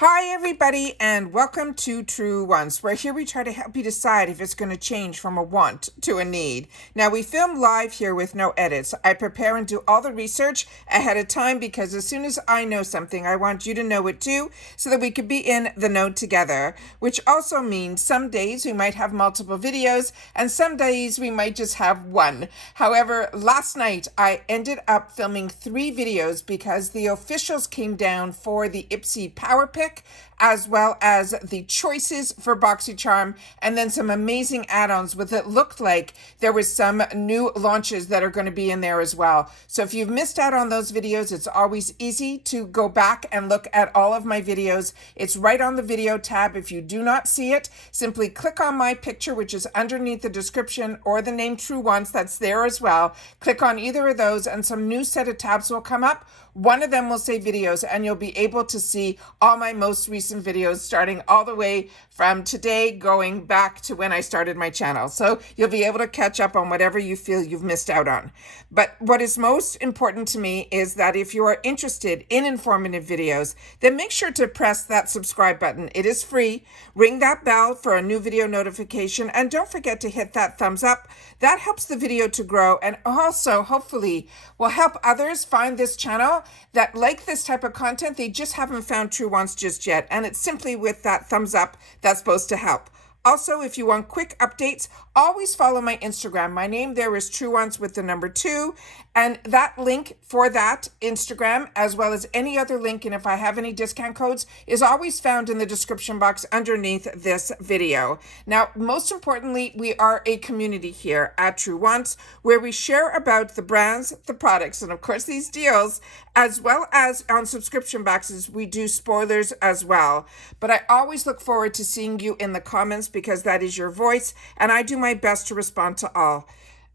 Hi everybody and welcome to Truewants, where here we try to help you decide if it's going to change from a want to a need. Now we film live here with no edits. I prepare and do all the research ahead of time because as soon as I know something, I want you to know it too so that we could be in the know together, which also means some days we might have multiple videos and some days we might just have one. However, last night I ended up filming 3 videos because the officials came down for the Ipsy Power Pick as well as the choices for BoxyCharm, and then some amazing add-ons with it looked like there was some new launches that are going to be in there as well. So if you've missed out on those videos, it's always easy to go back and look at all of my videos. It's right on the video tab. If you do not see it, simply click on my picture, which is underneath the description, or the name Truewants, that's there as well. Click on either of those and some new set of tabs will come up. One of them will say videos and you'll be able to see all my most recent videos starting all the way from today going back to when I started my channel. So you'll be able to catch up on whatever you feel you've missed out on. But what is most important to me is that if you are interested in informative videos, then make sure to press that subscribe button. It is free. Ring that bell for a new video notification and don't forget to hit that thumbs up. That helps the video to grow and also hopefully will help others find this channel that like this type of content. They just haven't found Truewants just yet, and it's simply with that thumbs up that's supposed to help. Also, if you want quick updates, always follow my Instagram. My name there is Truewants with the number 2. And that link for that Instagram, as well as any other link, and if I have any discount codes, is always found in the description box underneath this video. Now, most importantly, we are a community here at Truewants where we share about the brands, the products, and of course these deals, as well as on subscription boxes, we do spoilers as well. But I always look forward to seeing you in the comments because that is your voice, and I do my best to respond to all.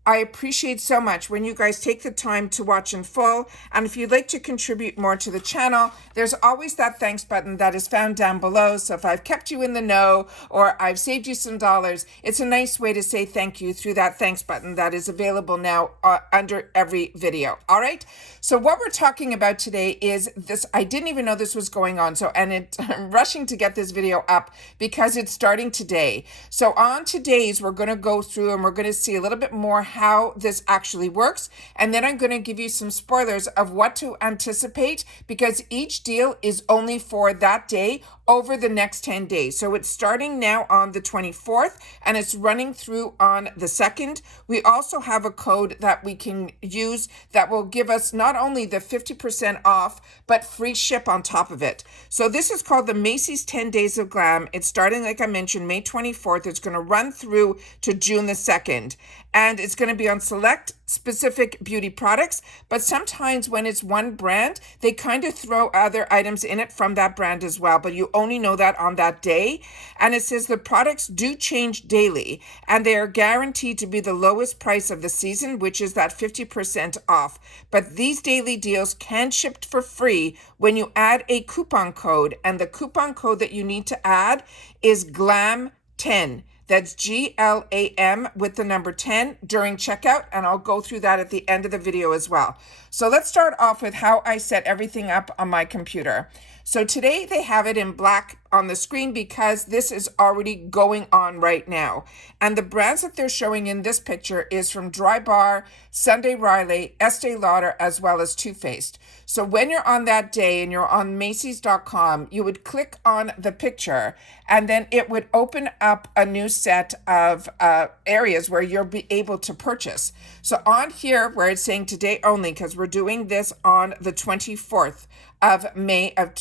I appreciate so much when you guys take the time to watch in full. And if you'd like to contribute more to the channel, there's always that thanks button that is found down below. So if I've kept you in the know or I've saved you some dollars, it's a nice way to say thank you through that thanks button that is available now under every video. All right. So what we're talking about today is this. I didn't even know this was going on. I'm rushing to get this video up because it's starting today. So on today's, we're going to go through and we're going to see a little bit more how this actually works. And then I'm going to give you some spoilers of what to anticipate because each deal is only for that day over the next 10 days. So it's starting now on the 24th and it's running through on the 2nd. We also have a code that we can use that will give us not only the 50% off, but free ship on top of it. So this is called the Macy's 10 Days of Glam. It's starting, like I mentioned, May 24th. It's going to run through to June the 2nd. And it's going to be on select specific beauty products, but sometimes when it's one brand, they kind of throw other items in it from that brand as well, but you only know that on that day. And it says the products do change daily, and they are guaranteed to be the lowest price of the season, which is that 50% off. But these daily deals can ship for free when you add a coupon code, and the coupon code that you need to add is GLAM10. That's GLAM with the number 10 during checkout, and I'll go through that at the end of the video as well. So let's start off with how I set everything up on my computer. So today they have it in black on the screen because this is already going on right now. And the brands that they're showing in this picture is from Drybar, Sunday Riley, Estee Lauder, as well as Too Faced. So when you're on that day and you're on Macys.com, you would click on the picture and then it would open up a new set of areas where you'll be able to purchase. So on here where it's saying today only, because we're doing this on the 24th of May of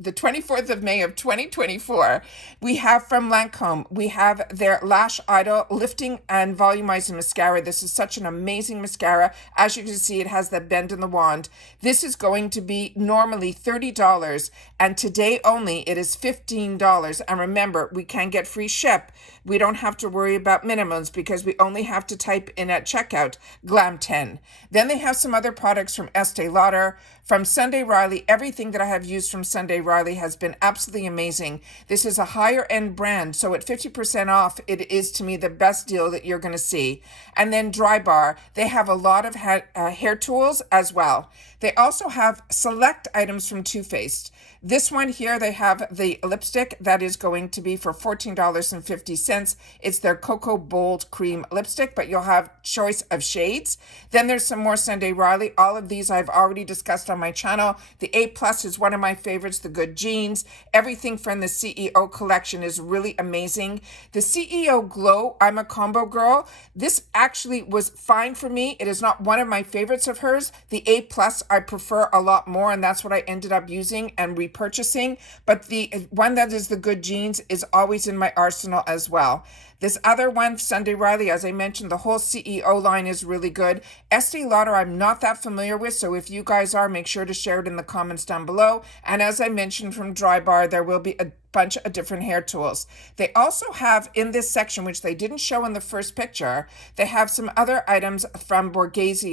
2024, we have from Lancome, we have their Lash Idol Lifting and Volumizing Mascara. This is such an amazing mascara. As you can see, it has the bend in the wand. This is going to be normally $30, and today only it is $15. And remember, we can get free ship. We don't have to worry about minimums because we only have to type in at checkout GLAM10. Then they have some other products from Estee Lauder, from Sunday Riley. Everything that I have used from Sunday Riley has been absolutely amazing. This is a higher end brand, so at 50% off, it is to me the best deal that you're going to see. And then Drybar, they have a lot of hair tools as well. They also have select items from Too Faced. This one here, they have the lipstick that is going to be for $14.50. It's their Cocoa Bold Cream lipstick, but you'll have choice of shades. Then there's some more Sunday Riley. All of these I've already discussed on my channel. The A Plus is one of my favorites, the Good Jeans. Everything from the CEO collection is really amazing. The CEO Glow, I'm a combo girl. This actually was fine for me. It is not one of my favorites of hers. The A Plus I prefer a lot more, and that's what I ended up using and repurchasing. But the one that is the Good Jeans is always in my arsenal as well. This other one, Sunday Riley, as I mentioned, the whole CEO line is really good. Estee Lauder, I'm not that familiar with, so if you guys are, make sure to share it in the comments down below. And as I mentioned from Dry Bar, there will be a bunch of different hair tools. They also have in this section, which they didn't show in the first picture, they have some other items from Borghese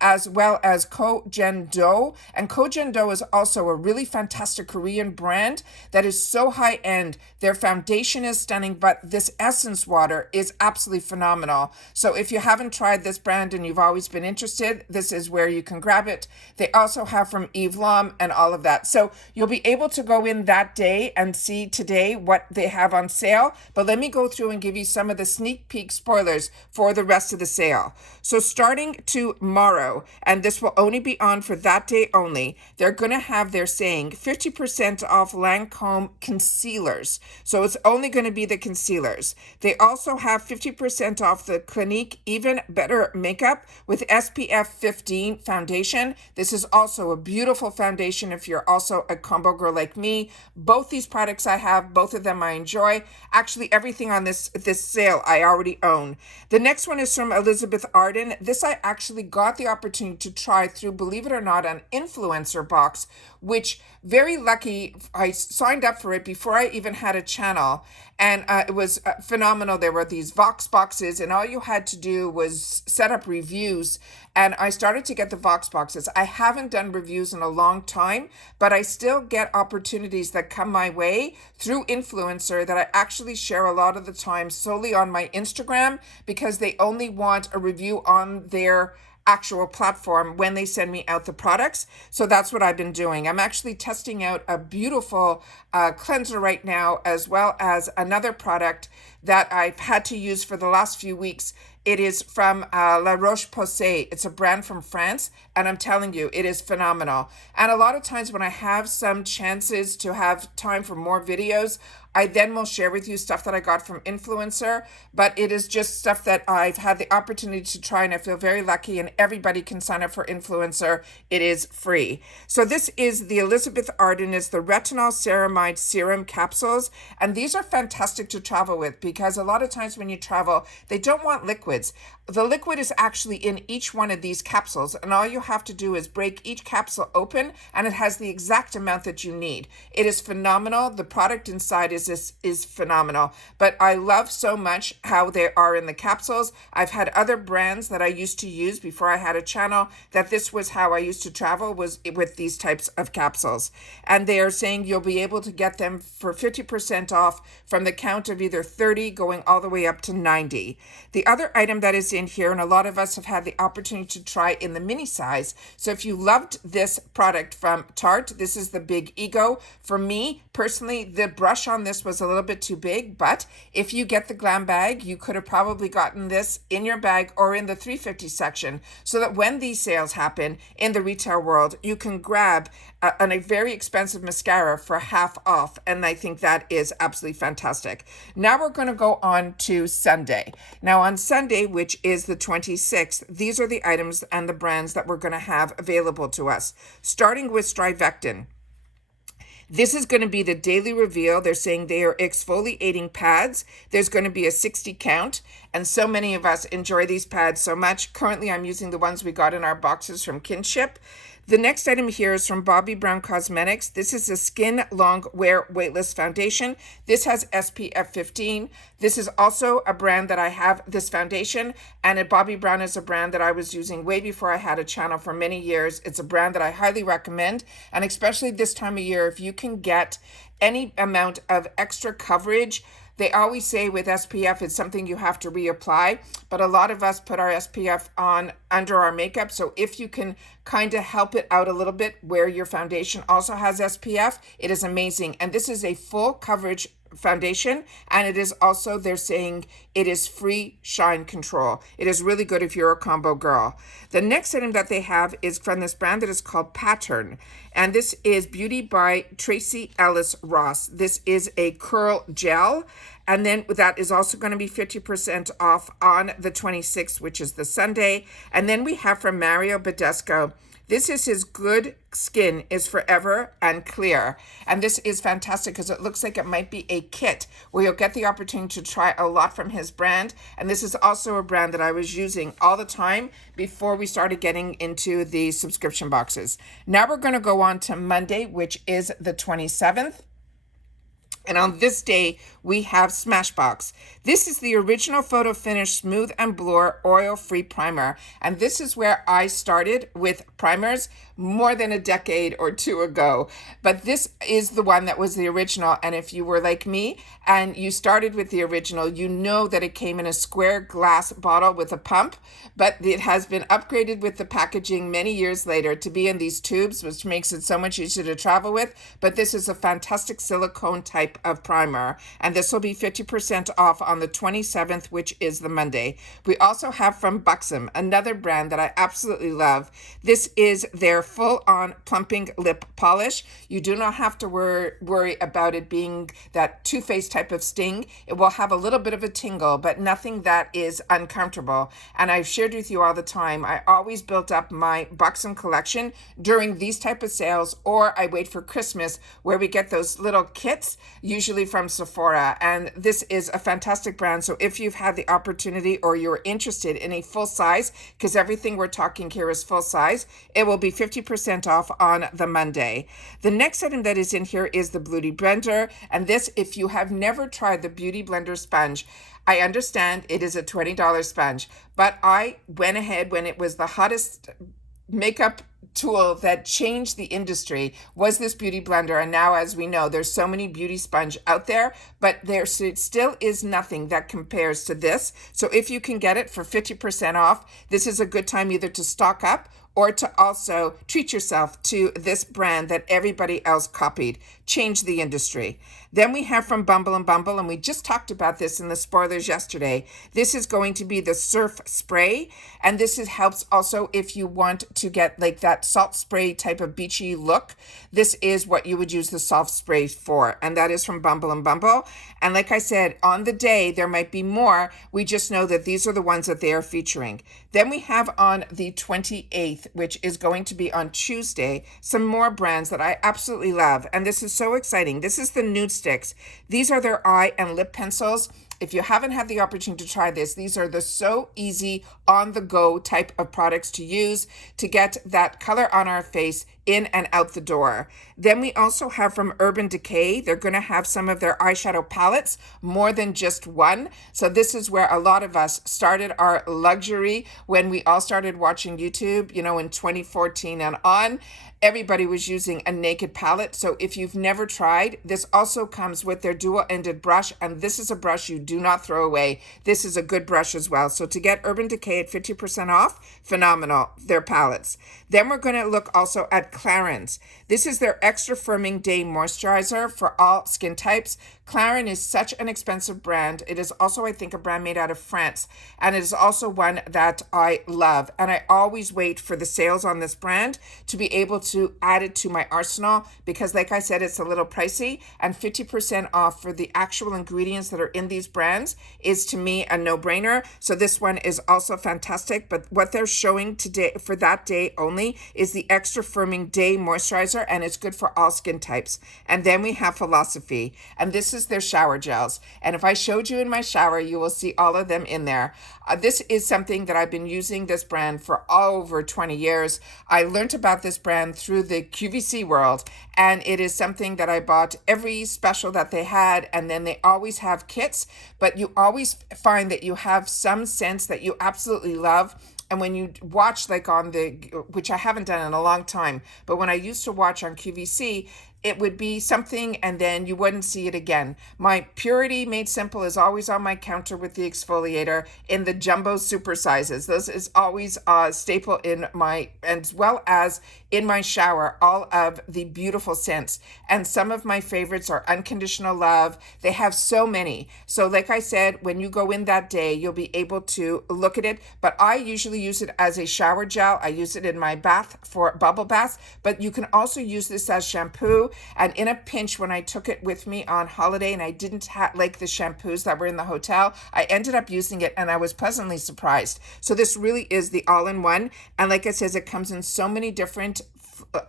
as well as Kojen Do. And Kojen Do is also a really fantastic Korean brand that is so high end. Their foundation is stunning, but this essence water is absolutely phenomenal. So if you haven't tried this brand and you've always been interested, this is where you can grab it. They also have from Yves Lom and all of that. So you'll be able to go in that day and see today what they have on sale. But let me go through and give you some of the sneak peek spoilers for the rest of the sale. So starting tomorrow, and this will only be on for that day only, they're going to have, they're saying 50% off Lancome concealers. So it's only going to be the concealers. They also have 50% off the Clinique Even Better Makeup with SPF 15 foundation. This is also a beautiful foundation if you're also a combo girl like me. Both these products I have, both of them I enjoy. Actually, everything on this sale I already own. The next one is from Elizabeth Arden. This I actually got the opportunity to try through, believe it or not, an influencer box, which very lucky, I signed up for it before I even had a channel, and it was phenomenal. There were these Vox boxes, and all you had to do was set up reviews, and I started to get the Vox boxes. I haven't done reviews in a long time, but I still get opportunities that come my way through influencer that I actually share a lot of the time solely on my Instagram, because they only want a review on their actual platform when they send me out the products. So that's what I've been doing. I'm actually testing out a beautiful cleanser right now, as well as another product that I've had to use for the last few weeks. It is from La Roche-Posay. It's a brand from France, and I'm telling you, it is phenomenal. And a lot of times when I have some chances to have time for more videos, I then will share with you stuff that I got from influencer, but it is just stuff that I've had the opportunity to try, and I feel very lucky, and everybody can sign up for influencer. It is free. So this is the Elizabeth Arden, is the retinol ceramide serum capsules, and these are fantastic to travel with, because a lot of times when you travel, they don't want liquids. The liquid is actually in each one of these capsules, and all you have to do is break each capsule open, and it has the exact amount that you need. It is phenomenal. The product inside is phenomenal, but I love so much how they are in the capsules. I've had other brands that I used to use before I had a channel that this was how I used to travel, was with these types of capsules. And they are saying you'll be able to get them for 50% off from the count of either 30 going all the way up to 90. The other item that is in here, and a lot of us have had the opportunity to try in the mini size. So if you loved this product from Tarte, this is the Big Ego. For me personally, the brush on this was a little bit too big, but if you get the Glam bag, you could have probably gotten this in your bag or in the 350 section, so that when these sales happen in the retail world, you can grab a very expensive mascara for half off, and I think that is absolutely fantastic. Now we're going to go on to Sunday. Now on Sunday, which is the 26th, these are the items and the brands that we're going to have available to us, starting with Strivectin. This is going to be the daily reveal. They're saying they are exfoliating pads. There's going to be a 60 count, and so many of us enjoy these pads so much. Currently, I'm using the ones we got in our boxes from Kinship. The next item here is from Bobbi Brown Cosmetics. This is a Skin Long Wear Weightless Foundation. This has SPF 15. This is also a brand that I have, this foundation, and Bobbi Brown is a brand that I was using way before I had a channel for many years. It's a brand that I highly recommend, and especially this time of year, if you can get any amount of extra coverage They always say with SPF, it's something you have to reapply, but a lot of us put our SPF on under our makeup. So if you can kind of help it out a little bit where your foundation also has SPF, it is amazing. And this is a full coverage foundation, and it is also, they're saying it is free shine control. It is really good if you're a combo girl. The next item that they have is from this brand that is called Pattern, and this is Beauty by Tracy Ellis Ross. This is a curl gel, and then that is also going to be 50% off on the 26th, which is the Sunday. And then we have from Mario Badescu, this is his Good Skin is Forever and Clear. And this is fantastic because it looks like it might be a kit where you'll get the opportunity to try a lot from his brand. And this is also a brand that I was using all the time before we started getting into the subscription boxes. Now we're going to go on to Monday, which is the 27th. And on this day, we have Smashbox. This is the original Photo Finish Smooth and Blur Oil-Free Primer. And this is where I started with primers more than a decade or two ago. But this is the one that was the original. And if you were like me and you started with the original, you know that it came in a square glass bottle with a pump. But it has been upgraded with the packaging many years later to be in these tubes, which makes it so much easier to travel with. But this is a fantastic silicone type of primer, and this will be 50% off on the 27th, which is the Monday. We also have from Buxom, another brand that I absolutely love. This is their full-on plumping lip polish. You do not have to worry about it being that Too Faced type of sting. It will have a little bit of a tingle, but nothing that is uncomfortable. And I've shared with you all the time, I always built up my Buxom collection during these type of sales, or I wait for Christmas where we get those little kits, usually from Sephora. And this is a fantastic brand. So if you've had the opportunity or you're interested in a full size, because everything we're talking here is full size, it will be 50% off on the Monday. The next item that is in here is the Beauty Blender. And this, if you have never tried the Beauty Blender sponge, I understand it is a $20 sponge, but I went ahead when it was the hottest makeup tool that changed the industry was this Beauty Blender. And now, as we know, there's so many beauty sponge out there, but there still is nothing that compares to this. So if you can get it for 50% off, this is a good time either to stock up or to also treat yourself to this brand that everybody else copied, changed the industry. Then we have from Bumble & Bumble, and we just talked about this in the spoilers yesterday. This is going to be the Surf Spray, and this helps also if you want to get like that salt spray type of beachy look. This is what you would use the soft spray for, and that is from Bumble & Bumble. And like I said, on the day, there might be more. We just know that these are the ones that they are featuring. Then we have on the 28th, which is going to be on Tuesday, some more brands that I absolutely love. And this is so exciting. This is the Nude Sticks. These are their eye and lip pencils. If you haven't had the opportunity to try this, these are the so easy on the go type of products to use to get that color on our face in and out the door. Then we also have from Urban Decay, they're going to have some of their eyeshadow palettes, more than just one. So this is where a lot of us started our luxury when we all started watching YouTube, in 2014 and on. Everybody was using a naked palette. So if you've never tried, this also comes with their dual-ended brush, and this is a brush you do not throw away. This is a good brush as well. So to get Urban Decay at 50% off, phenomenal, their palettes. Then we're going to look also at Clarins. This is their Extra Firming Day Moisturizer for all skin types. Clarin is such an expensive brand. It is also, I think, a brand made out of France, and it is also one that I love. And I always wait for the sales on this brand to be able to add it to my arsenal because, like I said, it's a little pricey, and 50% off for the actual ingredients that are in these brands is, to me, a no-brainer. So this one is also fantastic, but what they're showing today for that day only is the Extra Firming Day Moisturizer, and it's good for all skin types. And then we have Philosophy, and this is their shower gels. And if I showed you in my shower, you will see all of them in there. This is something that I've been using this brand for over 20 years. I learned about this brand through the QVC world, and it is something that I bought every special that they had, and then they always have kits, but you always find that you have some scents that you absolutely love. And when you watch like on which I haven't done in a long time, but when I used to watch on QVC, it would be something and then you wouldn't see it again. My Purity Made Simple is always on my counter with the exfoliator in the jumbo super sizes. This is always a staple in my, as well as in my shower, all of the beautiful scents. And some of my favorites are Unconditional Love. They have so many. So like I said, when you go in that day, you'll be able to look at it. But I usually use it as a shower gel. I use it in my bath for bubble baths, but you can also use this as shampoo. And in a pinch, when I took it with me on holiday and I didn't like the shampoos that were in the hotel, I ended up using it and I was pleasantly surprised. So this really is the all-in-one. And like I said, it comes in so many different,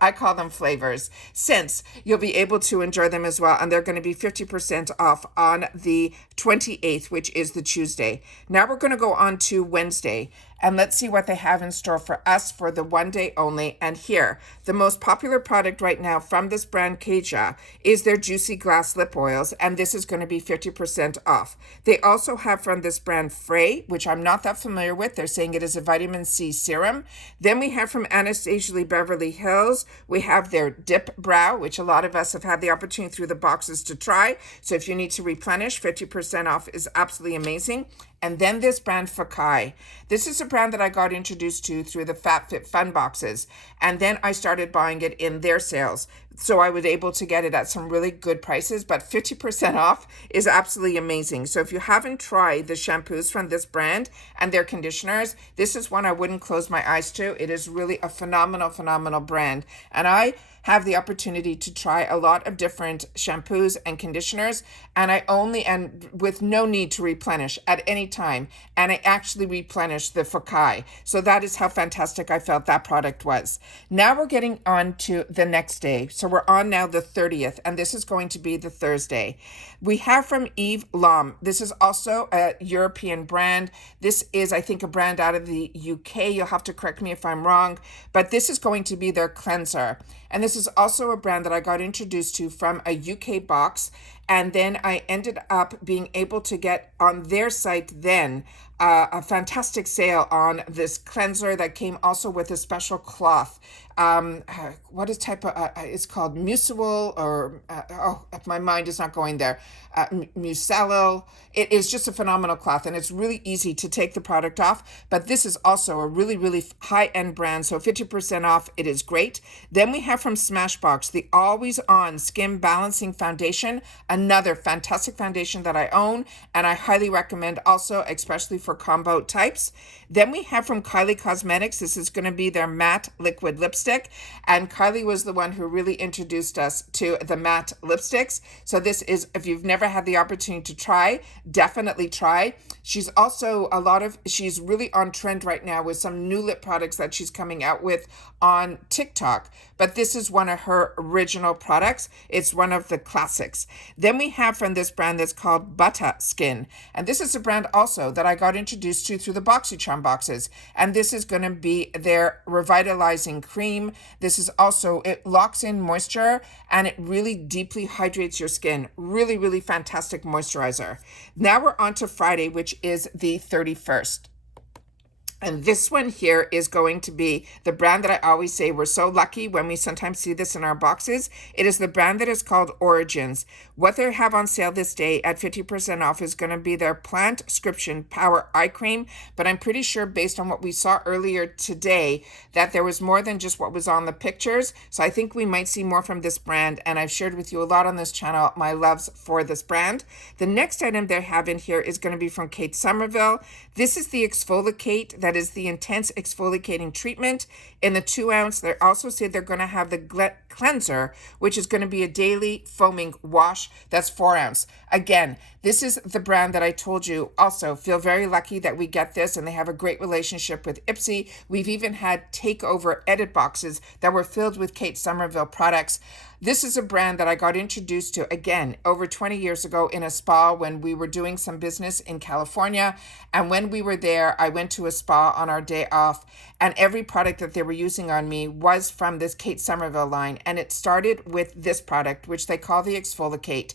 I call them flavors, scents. You'll be able to enjoy them as well. And they're going to be 50% off on the 28th, which is the Tuesday. Now we're going to go on to Wednesday. And let's see what they have in store for us for the one day only. And here, the most popular product right now from this brand, Kaja, is their Juicy Glass Lip Oils. And this is going to be 50% off. They also have from this brand, Frey, which I'm not that familiar with. They're saying it is a vitamin C serum. Then we have from Anastasia Beverly Hills, we have their Dip Brow, which a lot of us have had the opportunity through the boxes to try. So if you need to replenish, 50% off is absolutely amazing. And then this brand, Fakai. This is a brand that I got introduced to through the FabFitFun boxes. And then I started buying it in their sales. So I was able to get it at some really good prices, but 50% off is absolutely amazing. So if you haven't tried the shampoos from this brand and their conditioners, this is one I wouldn't close my eyes to. It is really a phenomenal brand. And I have the opportunity to try a lot of different shampoos and conditioners, and with no need to replenish at any time. And I actually replenished the Fakai. So that is how fantastic I felt that product was. Now we're getting on to the next day. So we're on now the 30th, and this is going to be the Thursday. We have from Yves L'Homme. This is also a European brand. This is, I think, a brand out of the UK. You'll have to correct me if I'm wrong, but this is going to be their cleanser. And this is also a brand that I got introduced to from a UK box. And then I ended up being able to get on their site then a fantastic sale on this cleanser that came also with a special cloth. What is type of, it's called Mucil, or, my mind is not going there. Mucilal. It is just a phenomenal cloth, and it's really easy to take the product off. But this is also a really high-end brand, so 50% off. It is great. Then we have from Smashbox the Always On Skin Balancing Foundation, another fantastic foundation that I own, and I highly recommend also, especially for combo types. Then we have from Kylie Cosmetics. This is going to be their matte liquid lipstick, and Kylie was the one who really introduced us to the matte lipsticks. So this is, if you've never had the opportunity to try, definitely try. She's also she's really on trend right now with some new lip products that she's coming out with on TikTok. But this is one of her original products. It's one of the classics. Then we have from this brand that's called Butter Skin. And this is a brand also that I got introduced to through the BoxyCharm boxes. And this is going to be their revitalizing cream. This is also, it locks in moisture and it really deeply hydrates your skin. Really fantastic moisturizer. Now we're on to Friday, which is the 31st. And this one here is going to be the brand that I always say we're so lucky when we sometimes see this in our boxes. It is the brand that is called Origins. What they have on sale this day at 50% off is going to be their Plant-Scription Power Eye Cream. But I'm pretty sure based on what we saw earlier today that there was more than just what was on the pictures. So I think we might see more from this brand. And I've shared with you a lot on this channel my loves for this brand. The next item they have in here is going to be from Kate Somerville. This is the Exfoliate that is the intense exfoliating treatment in the 2 ounce. They also said they're going to have the cleanser, which is going to be a daily foaming wash. That's 4 ounce. Again, this is the brand that I told you also feel very lucky that we get this, and they have a great relationship with Ipsy. We've even had takeover edit boxes that were filled with Kate Somerville products. This is a brand that I got introduced to, again, over 20 years ago in a spa when we were doing some business in California. And when we were there, I went to a spa on our day off, and every product that they were were using on me was from this Kate Somerville line, and it started with this product, which they call the Exfoliate.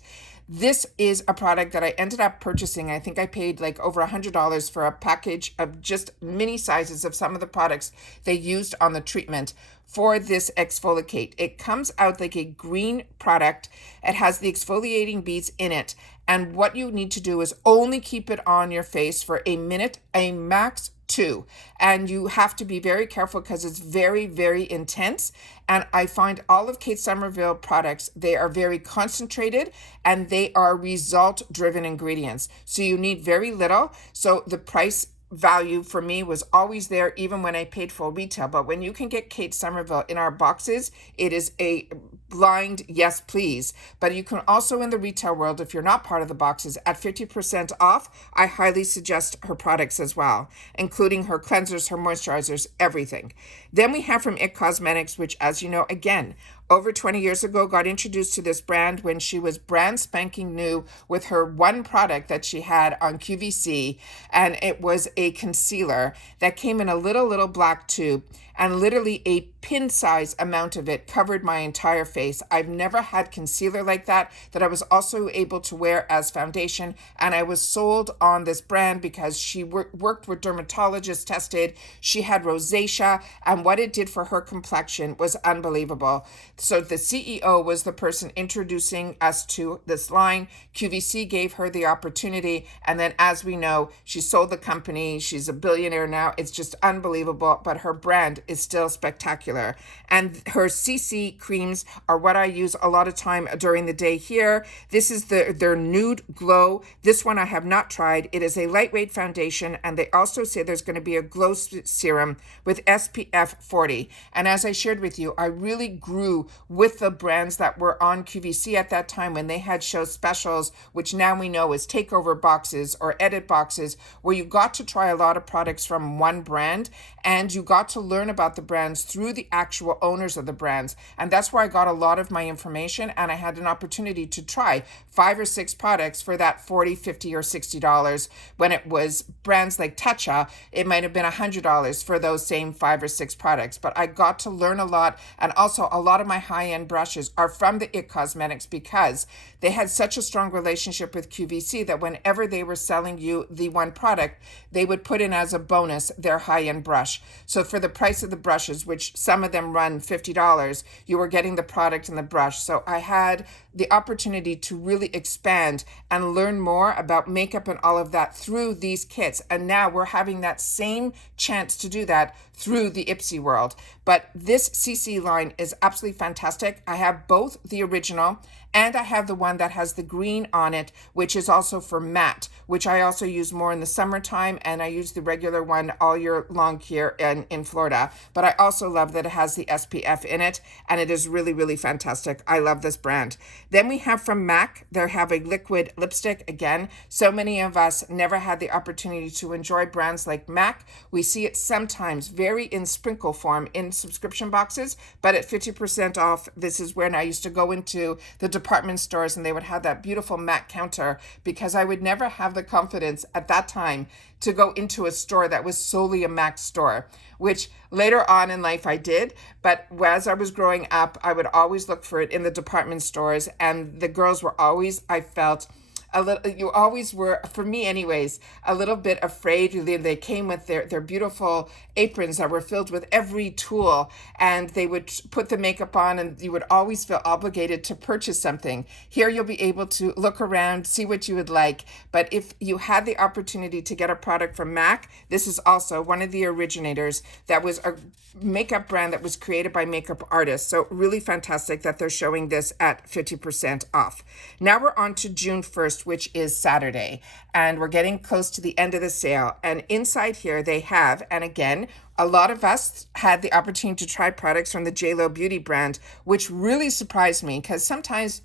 This is a product that I ended up purchasing. I think I paid like over $100 for a package of just mini sizes of some of the products they used on the treatment for this exfoliate. It comes out like a green product. It has the exfoliating beads in it. And what you need to do is only keep it on your face for a minute, a max 2. And you have to be very careful because it's very, very intense. And I find all of Kate Somerville products, they are very concentrated and they are result driven ingredients. So you need very little. So the price value for me was always there even when I paid full retail. But when you can get Kate Somerville in our boxes, it is a blind yes please. But you can also in the retail world, if you're not part of the boxes, at 50% off, I highly suggest her products as well, including her cleansers, her moisturizers, everything. Then we have from IT Cosmetics, which, as you know, again, over 20 years ago, got introduced to this brand when she was brand spanking new with her one product that she had on QVC, and it was a concealer that came in a little black tube, and literally a pin size amount of it covered my entire face. I've never had concealer like that I was also able to wear as foundation, and I was sold on this brand because she worked with dermatologists, tested, she had rosacea, and what it did for her complexion was unbelievable. So the CEO was the person introducing us to this line. QVC gave her the opportunity, and then as we know, she sold the company. She's a billionaire now. It's just unbelievable, but her brand is still spectacular. And her CC creams are what I use a lot of time during the day here. This is their Nude Glow. This one I have not tried. It is a lightweight foundation, and they also say there's going to be a glow serum with SPF 40. And as I shared with you, I really grew with the brands that were on QVC at that time when they had show specials, which now we know is takeover boxes or edit boxes, where you got to try a lot of products from one brand, and you got to learn about the brands through the actual owners of the brands. And that's where I got a lot of my information, and I had an opportunity to try 5 or 6 products for that $40, $50, or $60. When it was brands like Tatcha, it might have been $100 for those same 5 or 6 products. But I got to learn a lot, and also a lot of my high-end brushes are from the IT Cosmetics because they had such a strong relationship with QVC that whenever they were selling you the one product, they would put in as a bonus their high-end brush. So for the price of the brushes, which some of them run $50, you were getting the product and the brush. So I had the opportunity to really expand and learn more about makeup and all of that through these kits. And now we're having that same chance to do that through the Ipsy world. But this CC line is absolutely fantastic. I have both the original and I have the one that has the green on it, which is also for matte, which I also use more in the summertime, and I use the regular one all year long here in Florida. But I also love that it has the SPF in it, and it is really, really fantastic. I love this brand. Then we have from MAC, they have a liquid lipstick. Again, so many of us never had the opportunity to enjoy brands like MAC. We see it sometimes very in sprinkle form in subscription boxes, but at 50% off, this is when I used to go into the department stores and they would have that beautiful MAC counter, because I would never have the confidence at that time to go into a store that was solely a MAC store, which later on in life I did. But as I was growing up, I would always look for it in the department stores, and the girls were always, I felt, a little, you always were, for me anyways, a little bit afraid. They came with their beautiful aprons that were filled with every tool, and they would put the makeup on, and you would always feel obligated to purchase something. Here you'll be able to look around, see what you would like. But if you had the opportunity to get a product from MAC, this is also one of the originators that was a makeup brand that was created by makeup artists. So really fantastic that they're showing this at 50% off. Now we're on to June 1st, which is Saturday, and we're getting close to the end of the sale. And inside here they have, and again, a lot of us had the opportunity to try products from the JLo Beauty brand, which really surprised me, because sometimes,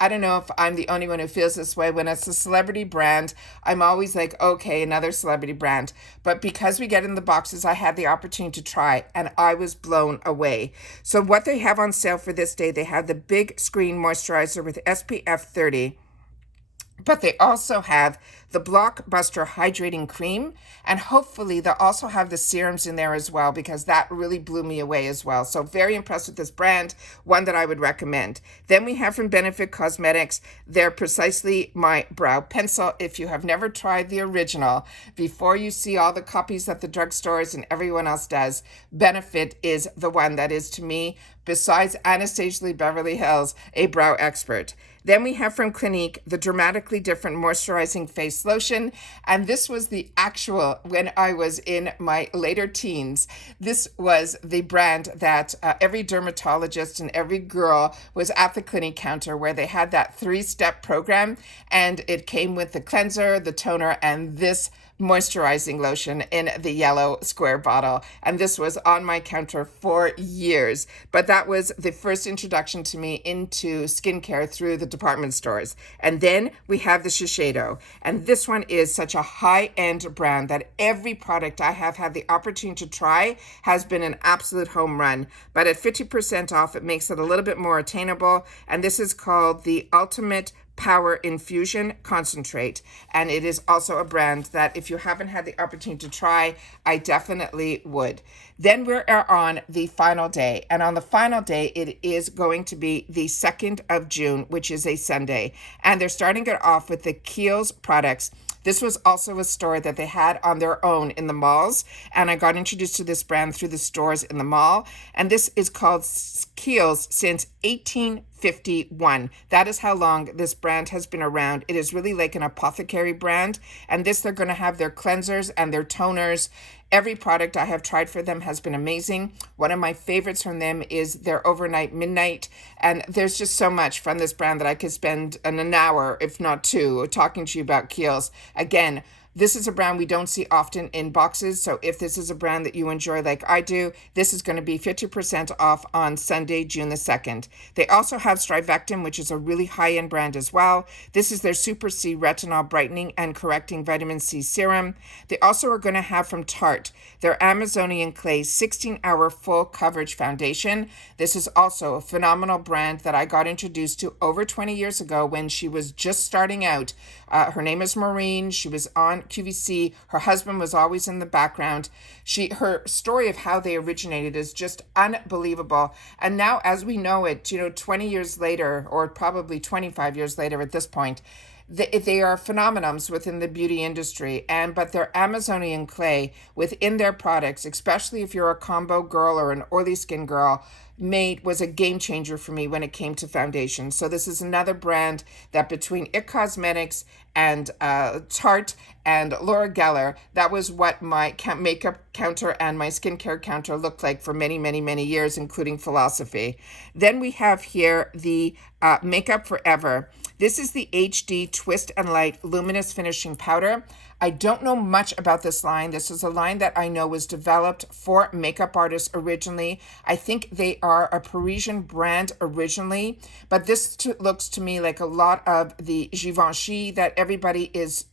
I don't know if I'm the only one who feels this way. When it's a celebrity brand, I'm always like, okay, another celebrity brand. But because we get in the boxes, I had the opportunity to try, and I was blown away. So what they have on sale for this day, they have the big screen moisturizer with SPF 30. But they also have the Blockbuster Hydrating Cream, and hopefully they'll also have the serums in there as well, because that really blew me away as well. So very impressed with this brand, one that I would recommend. Then we have from Benefit Cosmetics, they're Precisely My Brow Pencil. If you have never tried the original, before you see all the copies that the drugstores and everyone else does, Benefit is the one that is, to me, besides Anastasia Lee Beverly Hills, a brow expert. Then we have from Clinique the Dramatically Different Moisturizing Face Lotion. And this was the actual, when I was in my later teens, this was the brand that every dermatologist and every girl was at the Clinique counter, where they had that 3-step program. And it came with the cleanser, the toner, and this moisturizing lotion in the yellow square bottle. And this was on my counter for years. But that was the first introduction to me into skincare through the department stores. And then we have the Shiseido. And this one is such a high-end brand that every product I have had the opportunity to try has been an absolute home run. But at 50% off, it makes it a little bit more attainable. And this is called the Ultimate Power Infusion Concentrate. And it is also a brand that if you haven't had the opportunity to try, I definitely would. Then we're on the final day. And on the final day, it is going to be the 2nd of June, which is a Sunday. And they're starting it off with the Kiehl's products. This was also a store that they had on their own in the malls, and I got introduced to this brand through the stores in the mall. And this is called Kiehl's since 1851. That is how long this brand has been around. It is really like an apothecary brand, and this, they're going to have their cleansers and their toners. Every product I have tried for them has been amazing. One of my favorites from them is their Overnight Midnight. And there's just so much from this brand that I could spend an hour, if not two, talking to you about Kiehl's. Again, this is a brand we don't see often in boxes. So if this is a brand that you enjoy like I do, this is going to be 50% off on Sunday, June the 2nd. They also have Strivectin, which is a really high-end brand as well. This is their Super C Retinol Brightening and Correcting Vitamin C Serum. They also are going to have from Tarte their Amazonian Clay 16-Hour Full Coverage Foundation. This is also a phenomenal brand that I got introduced to over 20 years ago when she was just starting out. Her name is Maureen. She was on QVC. Her husband was always in the background. Her story of how they originated is just unbelievable. And now, as we know it, 20 years later, or probably 25 years later at this point, they are phenomenons within the beauty industry, but their Amazonian clay within their products, especially if you're a combo girl or an oily skin girl, was a game changer for me when it came to foundation. So this is another brand that between IT Cosmetics and Tarte and Laura Geller, that was what my makeup counter and my skincare counter looked like for many, many, many years, including Philosophy. Then we have here the Makeup Forever. This is the HD Twist and Light Luminous Finishing Powder. I don't know much about this line. This is a line that I know was developed for makeup artists originally. I think they are a Parisian brand originally, but this looks to me like a lot of the Givenchy that everybody is,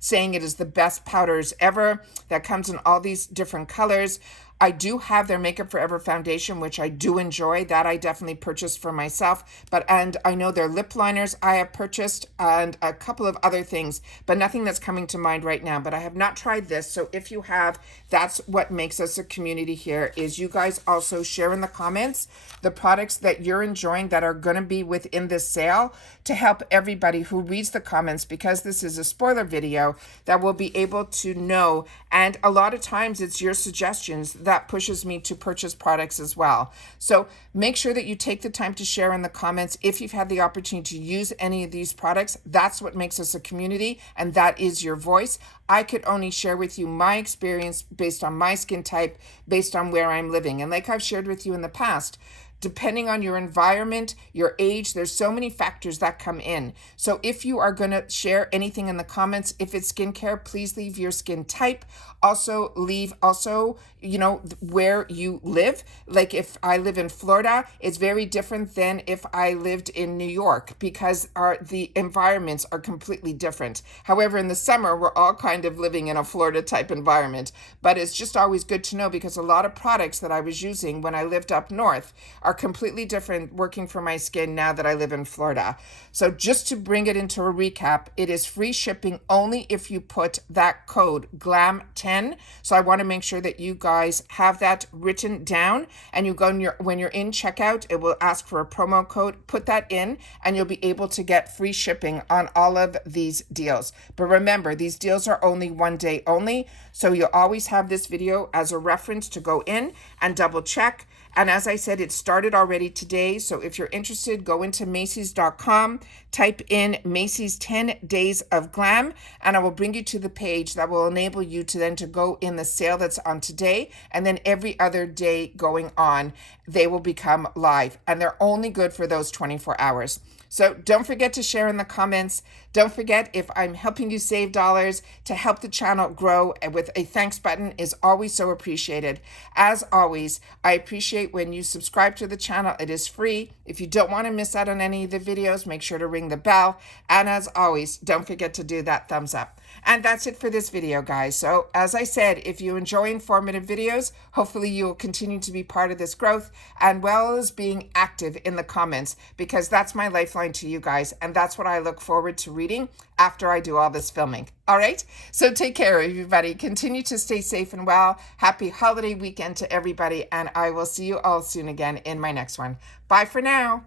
saying it is the best powders ever, that comes in all these different colors. I do have their Makeup Forever foundation, which I do enjoy. That I definitely purchased for myself. And I know their lip liners I have purchased and a couple of other things, but nothing that's coming to mind right now. But I have not tried this. So if you have, that's what makes us a community here, is you guys also share in the comments the products that you're enjoying that are going to be within this sale, to help everybody who reads the comments, because this is a spoiler video, that will be able to know. And a lot of times it's your suggestions that pushes me to purchase products as well. So make sure that you take the time to share in the comments if you've had the opportunity to use any of these products. That's what makes us a community, and that is your voice. I could only share with you my experience based on my skin type, based on where I'm living. And like I've shared with you in the past, depending on your environment, your age, there's so many factors that come in. So if you are going to share anything in the comments, if it's skincare, please leave your skin type. Also leave where you live. Like if I live in Florida, it's very different than if I lived in New York, because the environments are completely different. However, in the summer, we're all kind of living in a Florida type environment, but it's just always good to know, because a lot of products that I was using when I lived up north are are completely different working for my skin now that I live in Florida. So just to bring it into a recap, it is free shipping only if you put that code GLAM10. So I want to make sure that you guys have that written down, and you go when you're in checkout, it will ask for a promo code. Put that in and you'll be able to get free shipping on all of these deals. But remember, these deals are only one day only. So you'll always have this video as a reference to go in and double check. And as I said, it started already today. So if you're interested, go into Macys.com, type in Macy's 10 Days of Glam, and I will bring you to the page that will enable you to then to go in the sale that's on today. And then every other day going on, they will become live. And they're only good for those 24 hours. So don't forget to share in the comments. Don't forget, if I'm helping you save dollars to help the channel grow with a thanks button is always so appreciated. As always, I appreciate when you subscribe to the channel. It is free. If you don't want to miss out on any of the videos, make sure to ring the bell. And as always, don't forget to do that thumbs up. And that's it for this video, guys. So as I said, if you enjoy informative videos, hopefully you will continue to be part of this growth, and well as being active in the comments, because that's my lifeline to you guys. And that's what I look forward to reading after I do all this filming. All right. So take care, everybody. Continue to stay safe and well. Happy holiday weekend to everybody. And I will see you all soon again in my next one. Bye for now.